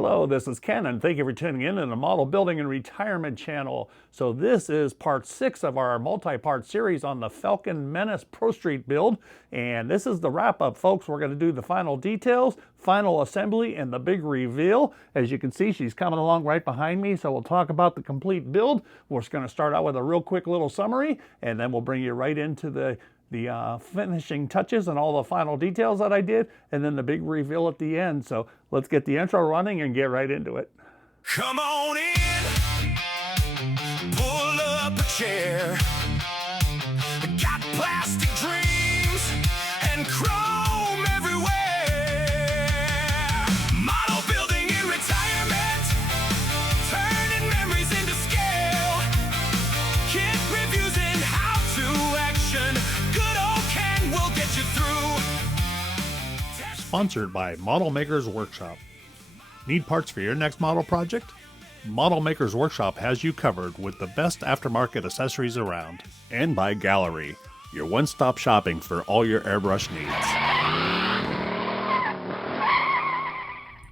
Hello, this is Ken, and thank you for tuning in to the Model Building and Retirement channel. So this is part 6 of our multi-part series on the Falcon Menace Pro Street build, and this is the wrap-up, folks. We're going to do the final details, final assembly, and the big reveal. As you can see, she's coming along right behind me, so we'll talk about the complete build. We're just going to start out with a real quick little summary, and then we'll bring you right into the finishing touches and all the final details that I did, and then the big reveal at the end. So let's get the intro running and get right into it. Come on in, pull up a chair. Got plastic dreams and chrome everywhere. Model building and retirement, turning memories into scale. Kit reviews and how-to action. Good old Ken will get you through. Sponsored by Model Makers Workshop. Need parts for your next model project? Model Makers Workshop has you covered with the best aftermarket accessories around. And by Gaahleri, your one-stop shopping for all your airbrush needs.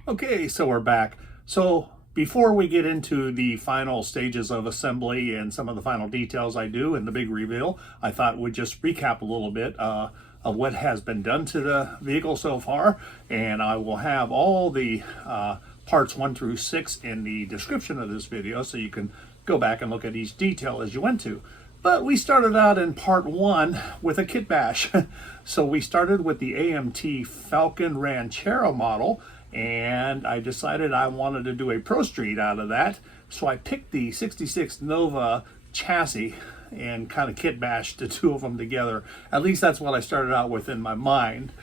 Okay, so we're back. So before we get into the final stages of assembly and some of the final details I do and the big reveal, I thought we'd just recap a little bit of what has been done to the vehicle so far, and I will have all the parts 1 through 6 in the description of this video, so you can go back and look at each detail as you went to. But we started out in part 1 with a kit bash. So we started with the AMT Falcon Ranchero model, and I decided I wanted to do a Pro Street out of that. So I picked the 66 Nova chassis and kind of kit bashed the two of them together. At least that's what I started out with in my mind.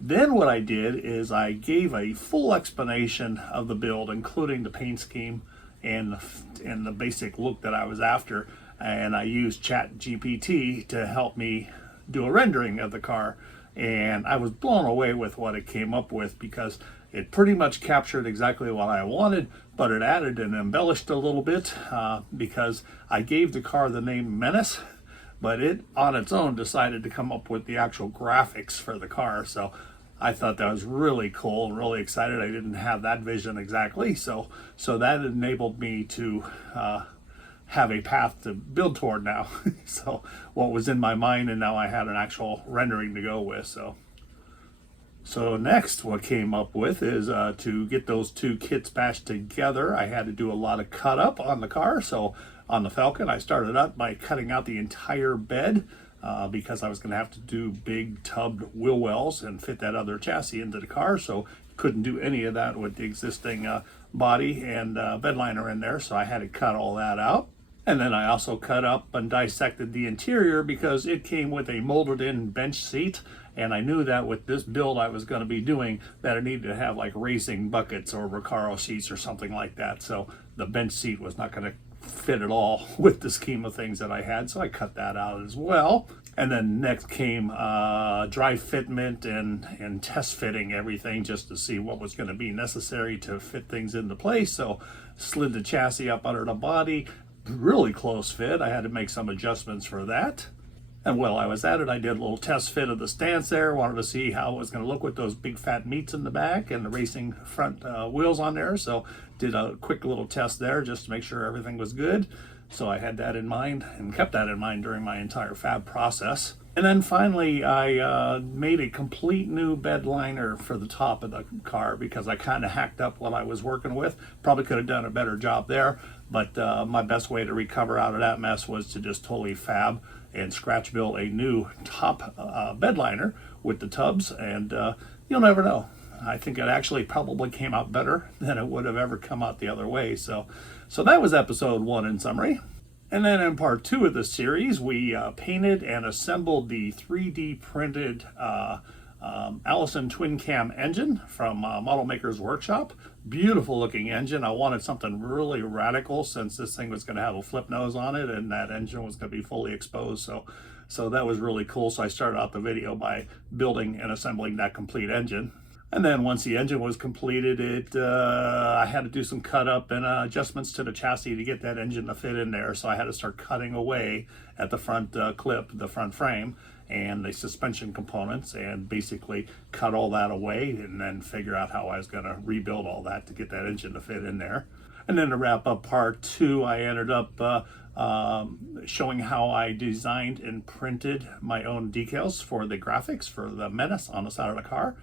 Then what I did is I gave a full explanation of the build, including the paint scheme and the basic look that I was after. And I used ChatGPT to help me do a rendering of the car. And I was blown away with what it came up with, because it pretty much captured exactly what I wanted, but it added and embellished a little bit because I gave the car the name Menace, but it on its own decided to come up with the actual graphics for the car. So I thought that was really cool, really excited. I didn't have that vision exactly, so that enabled me to have a path to build toward now. So what was in my mind, and now I had an actual rendering to go with. So next, what came up with is to get those two kits bashed together, I had to do a lot of cut up on the car. So on the Falcon, I started out by cutting out the entire bed because I was going to have to do big tubbed wheel wells and fit that other chassis into the car. So couldn't do any of that with the existing body and bed liner in there. So I had to cut all that out. And then I also cut up and dissected the interior because it came with a molded in bench seat. And I knew that with this build I was going to be doing, that I needed to have like racing buckets or Recaro seats or something like that. So the bench seat was not going to fit at all with the scheme of things that I had. So I cut that out as well. And then next came dry fitment and test fitting everything just to see what was going to be necessary to fit things into place. So slid the chassis up under the body. Really close fit. I had to make some adjustments for that. And while I was at it, I did a little test fit of the stance there. Wanted to see how it was going to look with those big fat meats in the back and the racing front wheels on there. So did a quick little test there just to make sure everything was good. So I had that in mind and kept that in mind during my entire fab process. And then finally, I made a complete new bed liner for the top of the car because I kind of hacked up what I was working with. Probably could have done a better job there, but my best way to recover out of that mess was to just totally fab and scratch build a new top bed liner with the tubs, and you'll never know. I think it actually probably came out better than it would have ever come out the other way. So that was episode 1 in summary. And then in part 2 of the series, we painted and assembled the 3D printed Allison twin cam engine from Model Makers Workshop. Beautiful looking engine. I wanted something really radical since this thing was going to have a flip nose on it and that engine was going to be fully exposed. So that was really cool. So I started out the video by building and assembling that complete engine. And then once the engine was completed, I had to do some cut up and adjustments to the chassis to get that engine to fit in there. So I had to start cutting away at the front clip, the front frame, and the suspension components, and basically cut all that away and then figure out how I was going to rebuild all that to get that engine to fit in there. And then to wrap up part 2, I ended up showing how I designed and printed my own decals for the graphics for the Menace on the side of the car.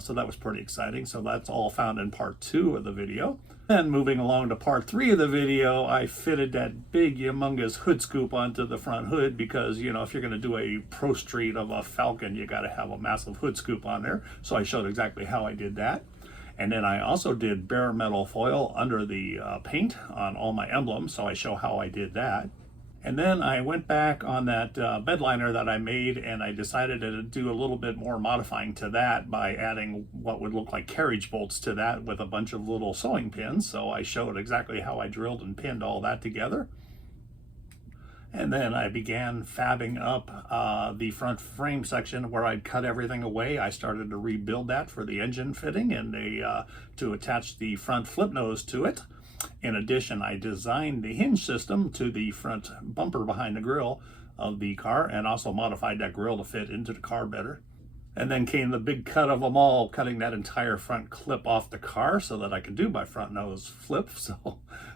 So that was pretty exciting. So that's all found in part 2 of the video. And moving along to part 3 of the video, I fitted that big humongous hood scoop onto the front hood because, you know, if you're going to do a Pro Street of a Falcon, you got to have a massive hood scoop on there. So I showed exactly how I did that. And then I also did bare metal foil under the paint on all my emblems, so I show how I did that. And then I went back on that bed liner that I made, and I decided to do a little bit more modifying to that by adding what would look like carriage bolts to that with a bunch of little sewing pins. So I showed exactly how I drilled and pinned all that together. And then I began fabbing up the front frame section where I'd cut everything away. I started to rebuild that for the engine fitting and to attach the front flip nose to it. In addition, I designed the hinge system to the front bumper behind the grille of the car and also modified that grille to fit into the car better. And then came the big cut of them all, cutting that entire front clip off the car so that I could do my front nose flip.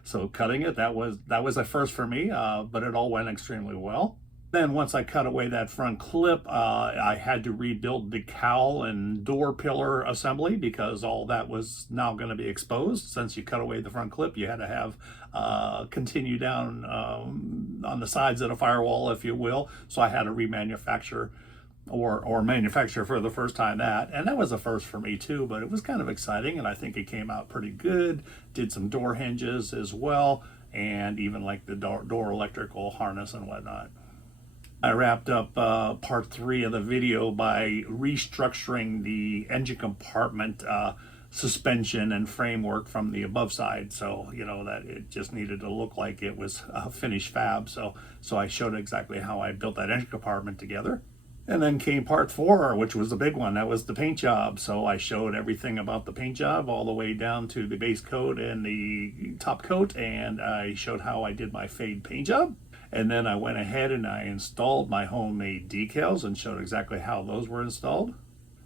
So cutting it, that was a first for me, but it all went extremely well. Then once I cut away that front clip, I had to rebuild the cowl and door pillar assembly because all that was now going to be exposed. Since you cut away the front clip, you had to have continue down on the sides of the firewall, if you will. So I had to remanufacture or manufacture for the first time that, and that was a first for me too, but it was kind of exciting, and I think it came out pretty good. Did some door hinges as well, and even like the door electrical harness and whatnot. I wrapped up part 3 of the video by restructuring the engine compartment suspension and framework from the above side, so you know that it just needed to look like it was finished fab. So I showed exactly how I built that engine compartment together. And then came part 4, which was the big one. That was the paint job. So I showed everything about the paint job all the way down to the base coat and the top coat, and I showed how I did my fade paint job. And then I went ahead and I installed my homemade decals and showed exactly how those were installed.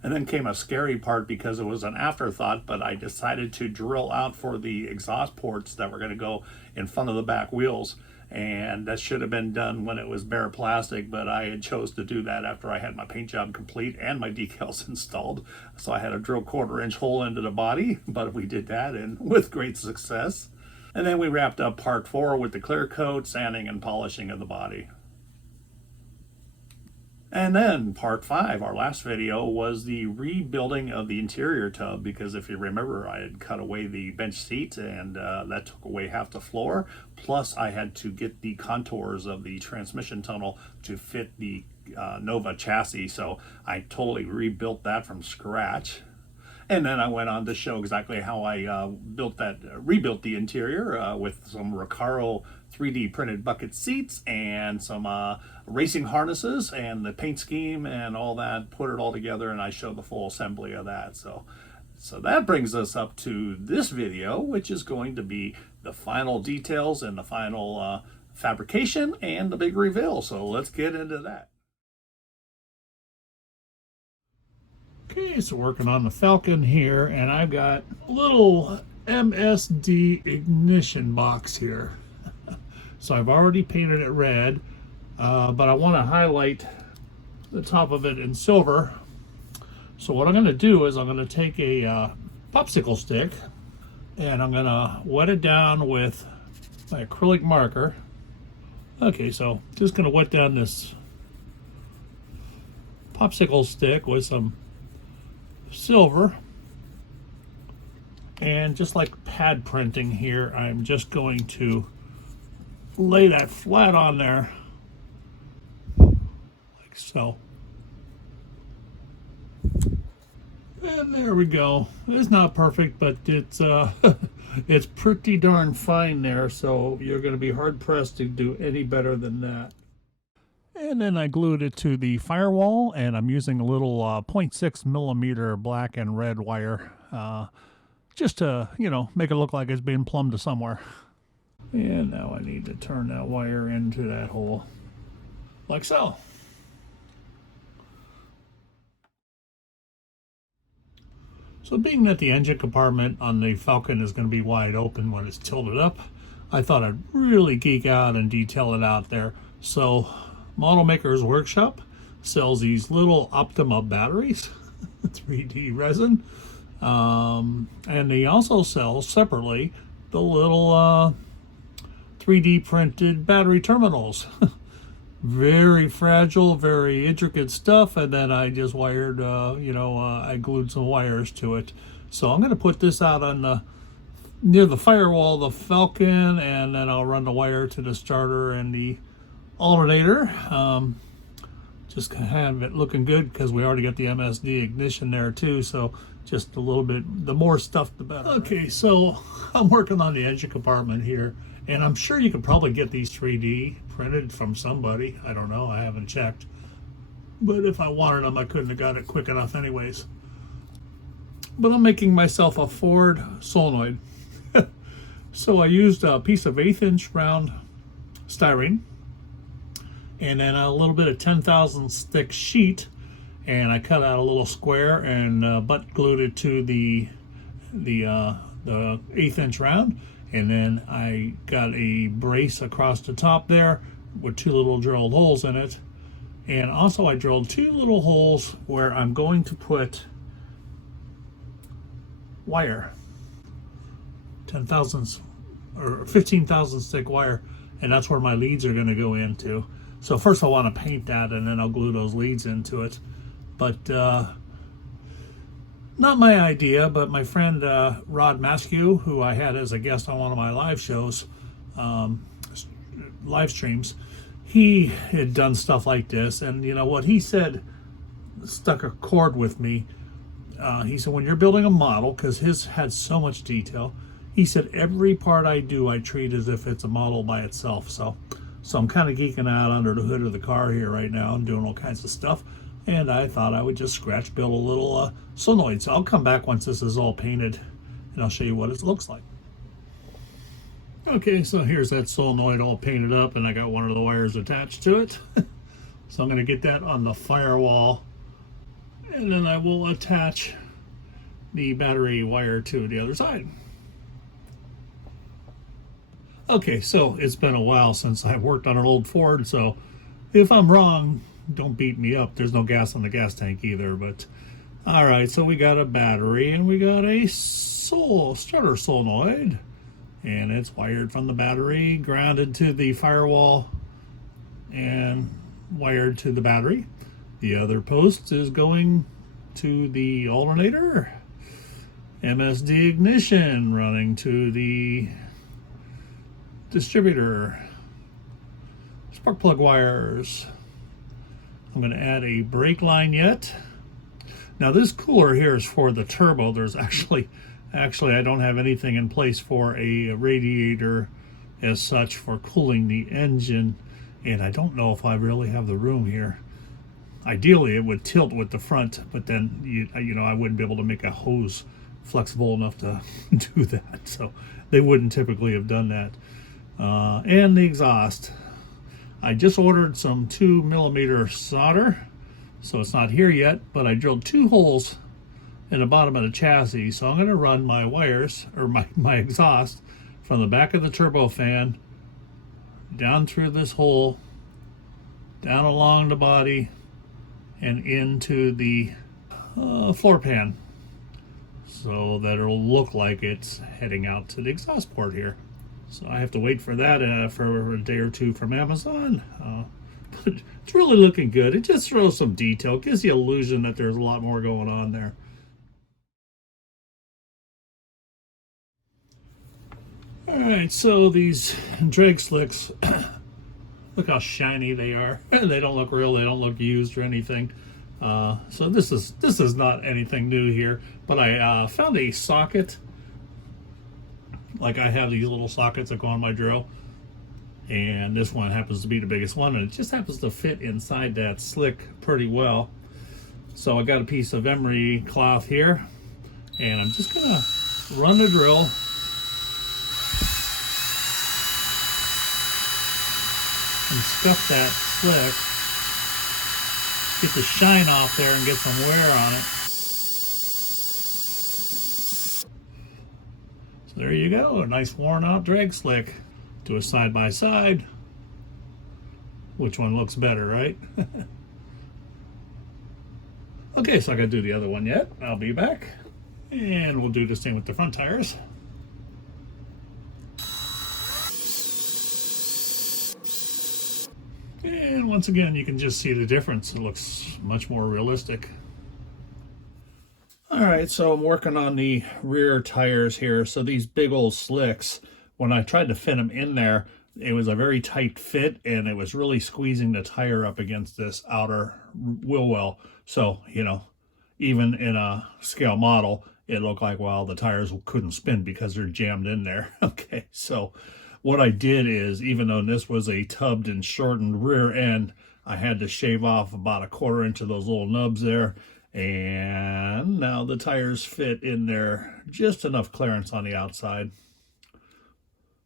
And then came a scary part because it was an afterthought, but I decided to drill out for the exhaust ports that were going to go in front of the back wheels. And that should have been done when it was bare plastic, but I had chose to do that after I had my paint job complete and my decals installed. So I had to drill 1/4-inch hole into the body, but we did that and with great success. And then we wrapped up part 4 with the clear coat, sanding, and polishing of the body. And then part 5, our last video, was the rebuilding of the interior tub, because if you remember, I had cut away the bench seat and that took away half the floor. Plus I had to get the contours of the transmission tunnel to fit the Nova chassis. So I totally rebuilt that from scratch. And then I went on to show exactly how I rebuilt the interior with some Recaro 3D printed bucket seats and some racing harnesses and the paint scheme and all that, put it all together, and I showed the full assembly of that. So that brings us up to this video, which is going to be the final details and the final fabrication and the big reveal. So let's get into that. Okay, so working on the Falcon here, and I've got a little MSD Ignition box here. So I've already painted it red, but I want to highlight the top of it in silver. So what I'm going to do is I'm going to take a popsicle stick and I'm going to wet it down with my acrylic marker. Okay, so just going to wet down this popsicle stick with some silver, and just like pad printing here, I'm just going to lay that flat on there like so, and there we go. It's not perfect, but it's it's pretty darn fine there, so you're going to be hard pressed to do any better than that. And then I glued it to the firewall, and I'm using a little 0.6 millimeter black and red wire just to, you know, make it look like it's being plumbed to somewhere. And now I need to turn that wire into that hole like so. So being that the engine compartment on the Falcon is going to be wide open when it's tilted up, I thought I'd really geek out and detail it out there. So Model Maker's Workshop sells these little Optima batteries, 3D resin, and they also sell separately the little 3D printed battery terminals. Very fragile, very intricate stuff, and then I just wired, I glued some wires to it. So I'm going to put this out on near the firewall of the Falcon, and then I'll run the wire to the starter and the alternator. Just have it looking good because we already got the MSD Ignition there too, so just a little bit, the more stuff the better. Okay, so I'm working on the engine compartment here, and I'm sure you could probably get these 3D printed from somebody. I don't know, I haven't checked. But if I wanted them, I couldn't have got it quick enough anyways. But I'm making myself a Ford solenoid. So I used a piece of 1/8" round styrene, and then a little bit of 10,000 thick sheet, and I cut out a little square and butt glued it to the 1/8" round, and then I got a brace across the top there with 2 little drilled holes in it, and also I drilled 2 little holes where I'm going to put wire, 10,000 or 15,000 thick wire, and that's where my leads are going to go into. So first I want to paint that, and then I'll glue those leads into it. But not my idea, but my friend Rod Maskew, who I had as a guest on one of my live shows, live streams, he had done stuff like this, and you know what he said stuck a chord with me. He said, when you're building a model, because his had so much detail, he said every part I do I treat as if it's a model by itself. So I'm kind of geeking out under the hood of the car here right now and doing all kinds of stuff, and I thought I would just scratch build a little solenoid. So I'll come back once this is all painted and I'll show you what it looks like. Okay, so here's that solenoid all painted up, and I got one of the wires attached to it. So I'm going to get that on the firewall, and then I will attach the battery wire to the other side. Okay, so it's been a while since I worked on an old Ford, so if I'm wrong, don't beat me up. There's no gas on the gas tank either, but all right, so we got a battery and we got a starter solenoid, and it's wired from the battery, grounded to the firewall, and wired to the battery. The other post is going to the alternator. MSD Ignition running to the distributor. Spark plug wires. I'm going to add a brake line yet. Now this cooler here is for the turbo. There's actually I don't have anything in place for a radiator as such for cooling the engine, and I don't know if I really have the room here. Ideally it would tilt with the front, but then I wouldn't be able to make a hose flexible enough to do that, so they wouldn't typically have done that. And the exhaust, I just ordered some 2mm solder, so it's not here yet, but I drilled 2 holes in the bottom of the chassis. So I'm going to run my wires, or my exhaust, from the back of the turbo fan down through this hole, down along the body, and into the floor pan, so that it'll look like it's heading out to the exhaust port here. So I have to wait for that for a day or two from Amazon. But it's really looking good. It just throws some detail, gives the illusion that there's a lot more going on there. Alright, so these drag slicks, look how shiny they are. They don't look real, they don't look used or anything. So this is not anything new here, but I found a socket. Like I have these little sockets that go on my drill, and this one happens to be the biggest one, and it just happens to fit inside that slick pretty well. So I got a piece of emery cloth here, and I'm just gonna run the drill and scuff that slick, get the shine off there and get some wear on it. So there you go, a nice worn out drag slick. Do a side by side. Which one looks better, right? Okay, so I gotta do the other one yet. I'll be back. And we'll do the same with the front tires. And once again, you can just see the difference. It looks much more realistic. All right, so I'm working on the rear tires here. So these big old slicks, when I tried to fit them in there, it was a very tight fit and it was really squeezing the tire up against this outer wheel well. So, you know, even in a scale model, it looked like, well, the tires couldn't spin because they're jammed in there. Okay, so what I did is, even though this was a tubbed and shortened rear end, I had to shave off about a 1/4 inch of those little nubs there. And now the tires fit in there, just enough clearance on the outside.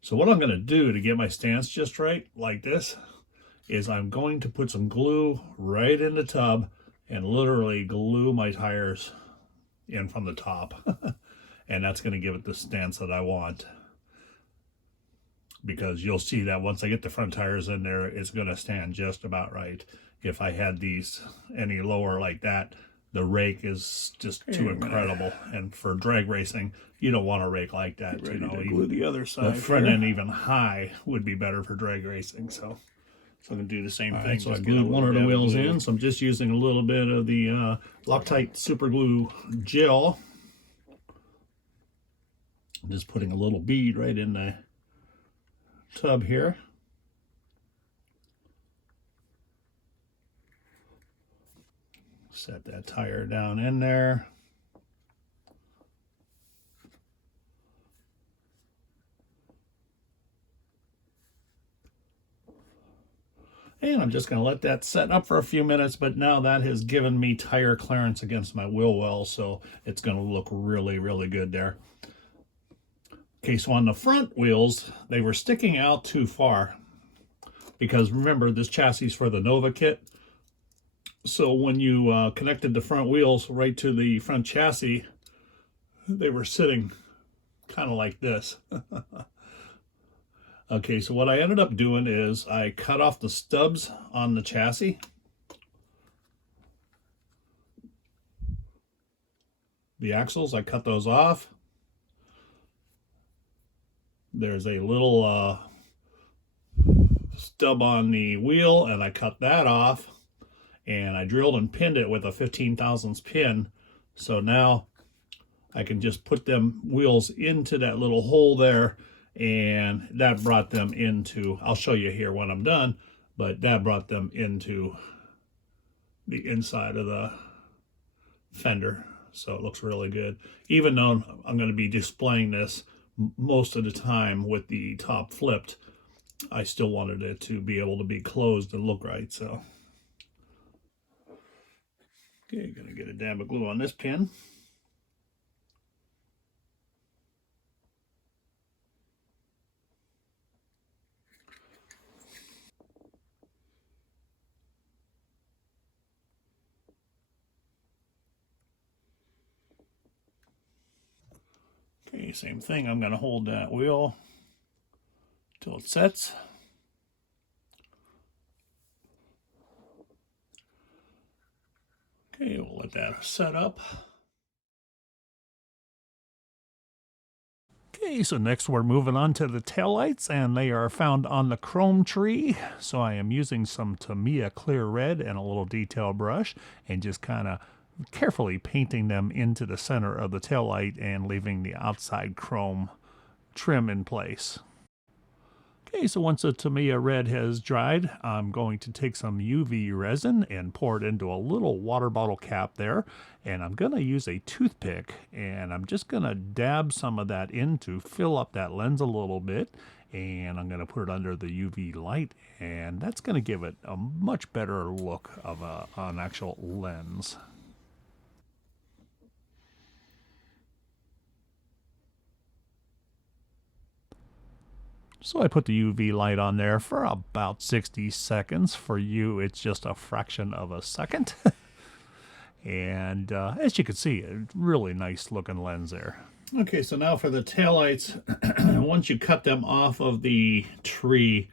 So what I'm going to do to get my stance just right, like this, is I'm going to put some glue right in the tub and literally glue my tires in from the top. And that's going to give it the stance that I want. Because you'll see that once I get the front tires in there, it's going to stand just about right. If I had these any lower like that, the rake is just too incredible. And for drag racing, you don't want a rake like that. You know, glue the other side. The front end even high would be better for drag racing. So I'm going to do the same thing. Right, so I glued one of the wheels in. So I'm just using a little bit of the Loctite super glue gel. I'm just putting a little bead right in the tub here. Set that tire down in there. And I'm just going to let that set up for a few minutes, but now that has given me tire clearance against my wheel well, so it's going to look really, really good there. Okay, so on the front wheels, they were sticking out too far because remember, this chassis is for the Nova kit. So when you connected the front wheels right to the front chassis, they were sitting kind of like this. Okay, so what I ended up doing is I cut off the stubs on the chassis. The axles, I cut those off. There's a little stub on the wheel, and I cut that off. And I drilled and pinned it with a 15 thousandths pin. So now I can just put them wheels into that little hole there, and that brought them into, I'll show you here when I'm done, but that brought them into the inside of the fender. So it looks really good. Even though I'm going to be displaying this most of the time with the top flipped, I still wanted it to be able to be closed and look right. So okay, gonna get a dab of glue on this pin. Okay, same thing. I'm gonna hold that wheel till it sets. Okay, we'll let that set up. Okay, so next we're moving on to the taillights, and they are found on the chrome tree. So I am using some Tamiya clear red and a little detail brush and just kind of carefully painting them into the center of the taillight and leaving the outside chrome trim in place. Okay, so once the Tamiya red has dried, I'm going to take some UV resin and pour it into a little water bottle cap there. And I'm going to use a toothpick, and I'm just going to dab some of that in to fill up that lens a little bit. And I'm going to put it under the UV light, and that's going to give it a much better look of an actual lens. So I put the UV light on there for about 60 seconds. For you, it's just a fraction of a second. And as you can see, a really nice looking lens there. Okay, so now for the taillights, once you cut them off of the tree,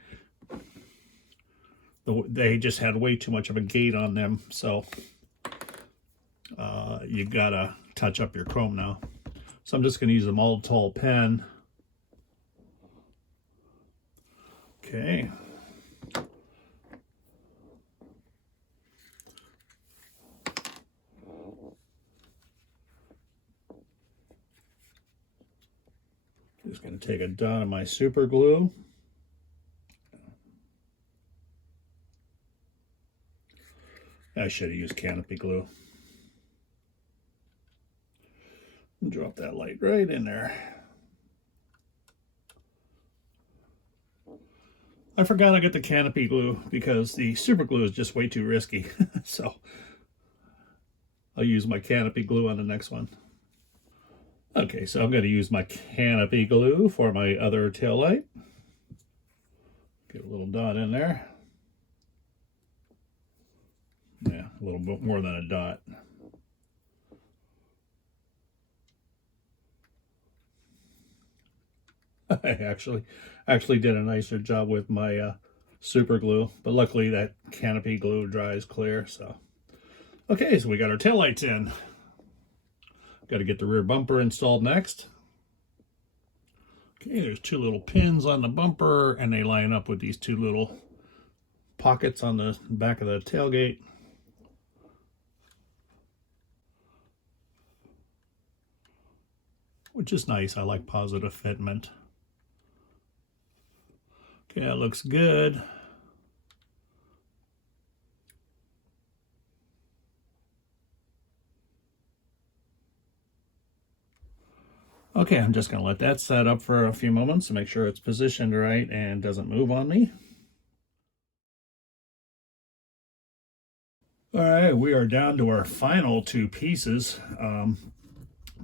they just had way too much of a gate on them, so you gotta touch up your chrome now. So I'm just gonna use a Multitool pen. Okay. Just going to take a dot of my super glue. I should have used canopy glue. And drop that light right in there. I forgot to get the canopy glue because the super glue is just way too risky. So I'll use my canopy glue on the next one. Okay, so I'm going to use my canopy glue for my other tail light. Get a little dot in there. Yeah, a little bit more than a dot. I actually did a nicer job with my super glue, but luckily that canopy glue dries clear. So okay, so we got our tail lights in. Got to get the rear bumper installed next. Okay, there's two little pins on the bumper, and they line up with these two little pockets on the back of the tailgate. Which is nice. I like positive fitment. Okay, that looks good. Okay, I'm just going to let that set up for a few moments to make sure it's positioned right and doesn't move on me. All right, we are down to our final two pieces.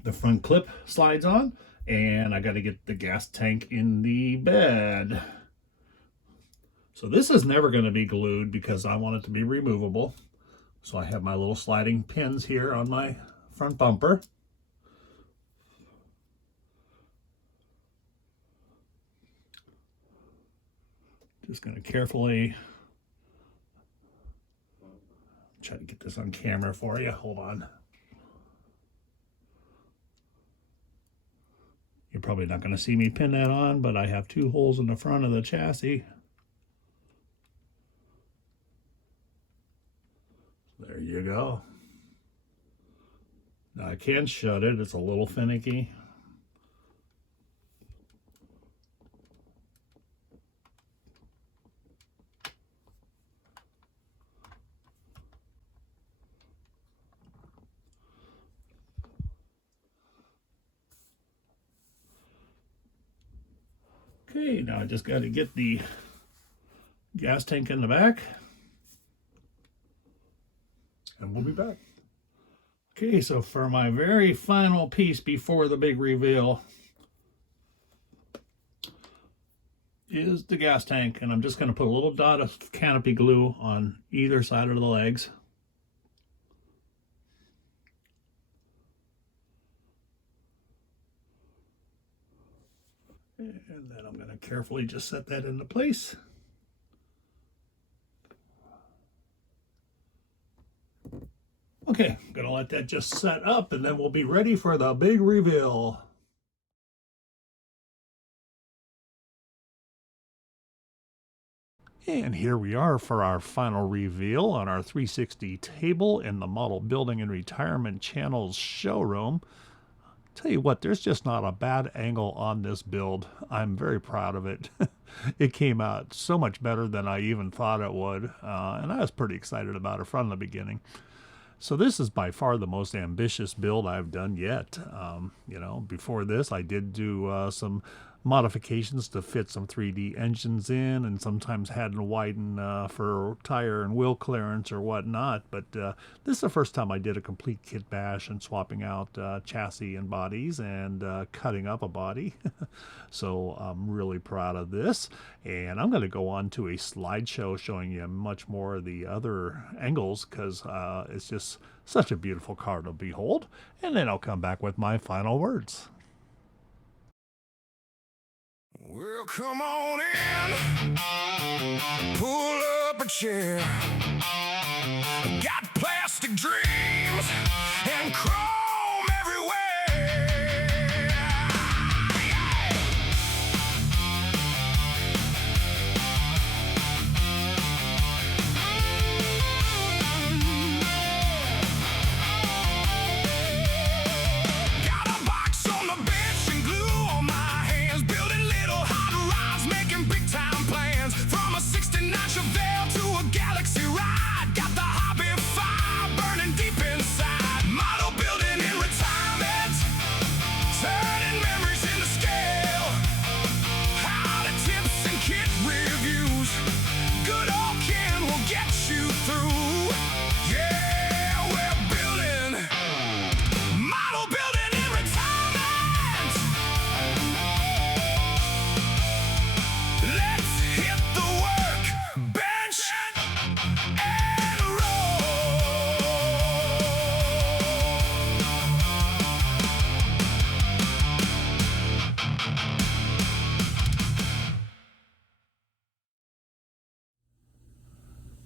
The front clip slides on, and I got to get the gas tank in the bed. So this is never going to be glued because I want it to be removable. So I have my little sliding pins here on my front bumper. Just going to carefully try to get this on camera for you. Hold on. You're probably not going to see me pin that on, but I have two holes in the front of the chassis. There you go. Now I can shut it. It's a little finicky. Okay, now I just got to get the gas tank in the back. And we'll be back. Okay, so for my very final piece before the big reveal is the gas tank. And I'm just going to put a little dot of canopy glue on either side of the legs. And then I'm going to carefully just set that into place. Okay, I'm going to let that just set up, and then we'll be ready for the big reveal. And here we are for our final reveal on our 360 table in the Model Building and Retirement Channel's showroom. Tell you what, there's just not a bad angle on this build. I'm very proud of it. It came out so much better than I even thought it would, and I was pretty excited about it from the beginning. So this is by far the most ambitious build I've done yet. You know, before this I did do some modifications to fit some 3D engines in, and sometimes had to widen for tire and wheel clearance or whatnot. But this is the first time I did a complete kit bash and swapping out chassis and bodies and cutting up a body. So I'm really proud of this, and I'm going to go on to a slideshow showing you much more of the other angles because it's just such a beautiful car to behold. And then I'll come back with my final words. Well, come on in, pull up a chair. Got plastic dreams and chrome everywhere. Yeah. Got a box on the bench and glue on my hands, building little hot rods, making big time plans. From a 69 Chevelle to a Galaxy ride, got the hobby fire burning deep inside. Model building in retirement, turning memories into scale. How the tips and kit reviews, good old Ken will get you through. Yeah, we're building, model building in retirement. Let's hit the work, bench and roll.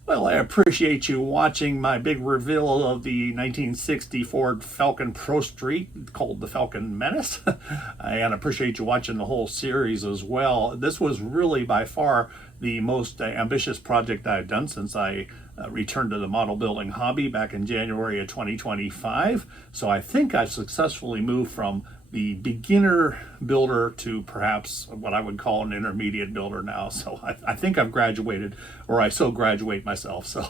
Well, I appreciate you watching my big reveal of the 1960 Ford Falcon Pro Street called the Falcon Menace. And I appreciate you watching the whole series as well. This was really by far the most ambitious project I've done since I returned to the model building hobby back in January of 2025. So I think I've successfully moved from the beginner builder to perhaps what I would call an intermediate builder now. So I think I've graduated, or I so graduate myself. So,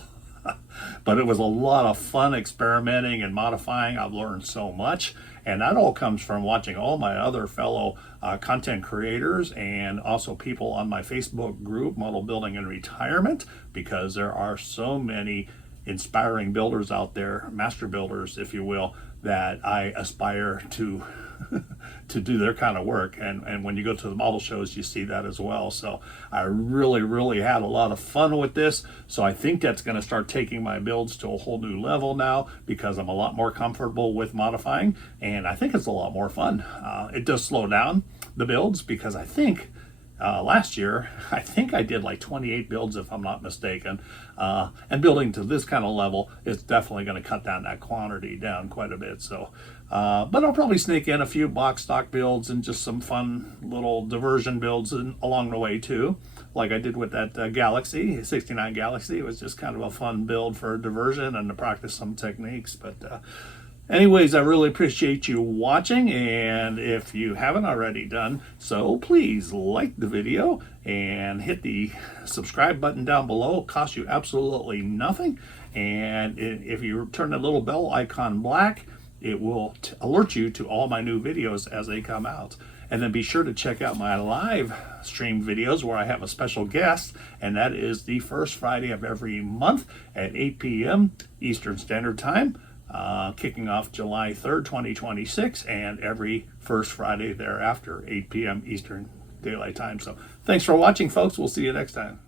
but it was a lot of fun experimenting and modifying. I've learned so much, and that all comes from watching all my other fellow content creators and also people on my Facebook group, Model Building in Retirement, because there are so many inspiring builders out there, master builders, if you will, that I aspire to to do their kind of work. And when you go to the model shows, you see that as well. So I really had a lot of fun with this. So I think that's going to start taking my builds to a whole new level now, because I'm a lot more comfortable with modifying, and I think it's a lot more fun. It does slow down the builds, because I think last year, I think I did like 28 builds, if I'm not mistaken. And building to this kind of level is definitely going to cut down that quantity down quite a bit. So, but I'll probably sneak in a few box stock builds and just some fun little diversion builds along the way too, like I did with that Galaxy, 69 Galaxy. It was just kind of a fun build for diversion and to practice some techniques. But anyways, I really appreciate you watching, and if you haven't already done so, please like the video and hit the subscribe button down below. It costs you absolutely nothing, and if you turn the little bell icon black, it will alert you to all my new videos as they come out. And then be sure to check out my live stream videos where I have a special guest, and that is the first Friday of every month at 8 p.m. Eastern Standard Time. Kicking off July 3rd, 2026, and every first Friday thereafter, 8 p.m. Eastern Daylight Time. So thanks for watching, folks. We'll see you next time.